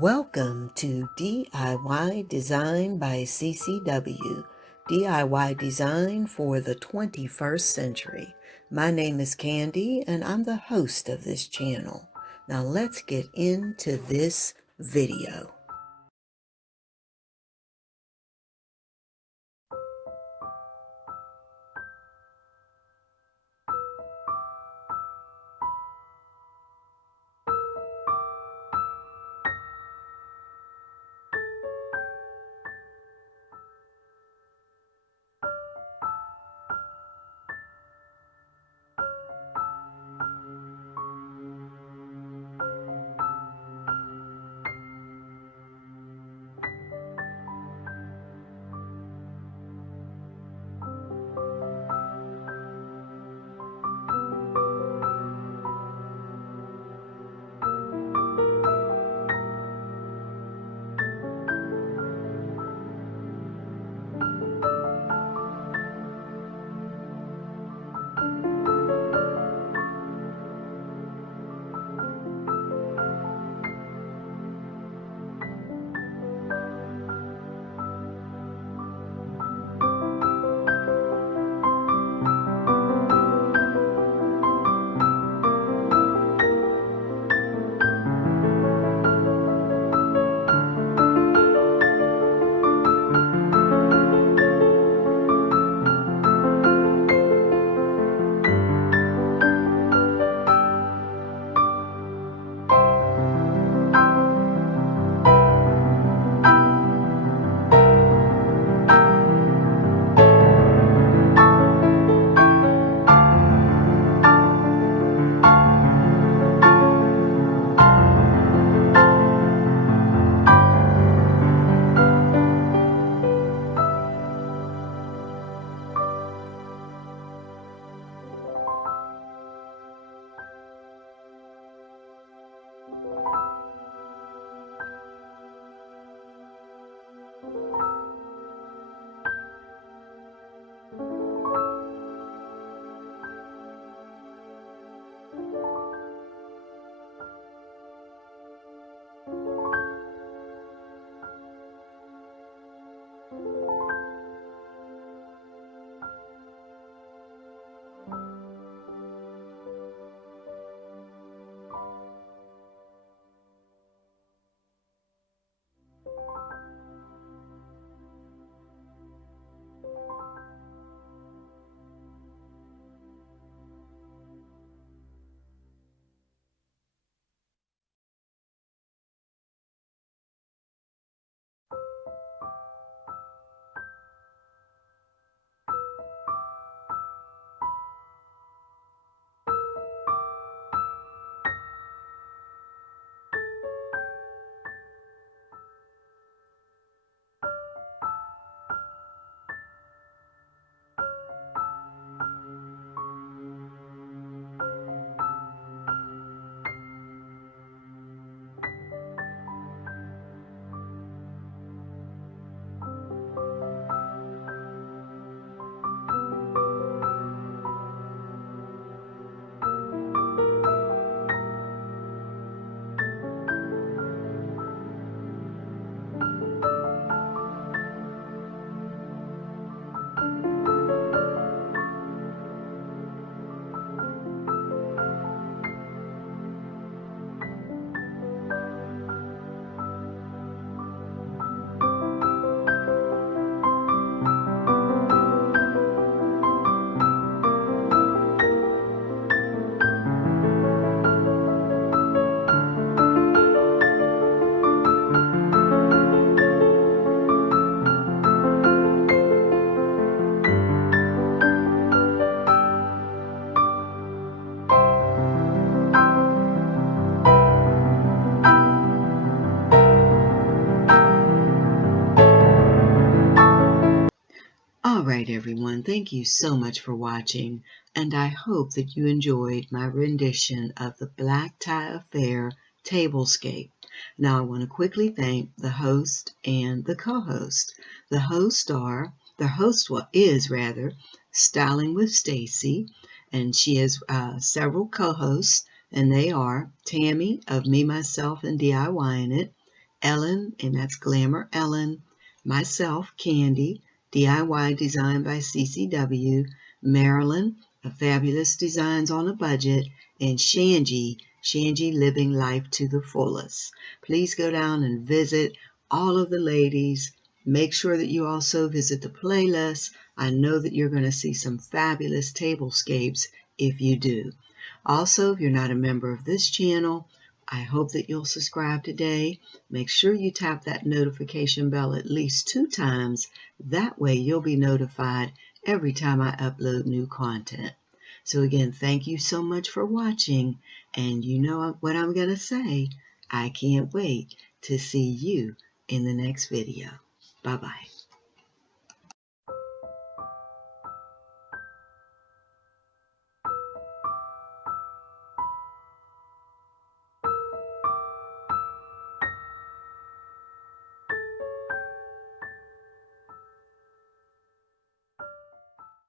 Welcome to DIY Design by CCW, DIY Design for the 21st Century. My name is Candy and I'm the host of this channel. Now let's get into this video. All right, everyone, thank you so much for watching, and I hope that you enjoyed my rendition of the Black Tie Affair Tablescape. Now, I want to quickly thank the host and the co-host. The host is rather Styling with Stacy, and she has several co-hosts, and they are Tammy of Me, Myself, and DIYing It, Ellen, and that's Glamour Ellen, myself, Candy, DIY Design by CCW, Marilyn, a Fabulous Designs on a Budget, and Shangie, Shangie Living Life to the Fullest. Please go down and visit all of the ladies. Make sure that you also visit the playlist. I know that you're going to see some fabulous tablescapes if you do. Also, if you're not a member of this channel, I hope that you'll subscribe today. Make sure you tap that notification bell at least 2 times. That way you'll be notified every time I upload new content. So again, thank you so much for watching. And you know what I'm going to say. I can't wait to see you in the next video. Bye-bye.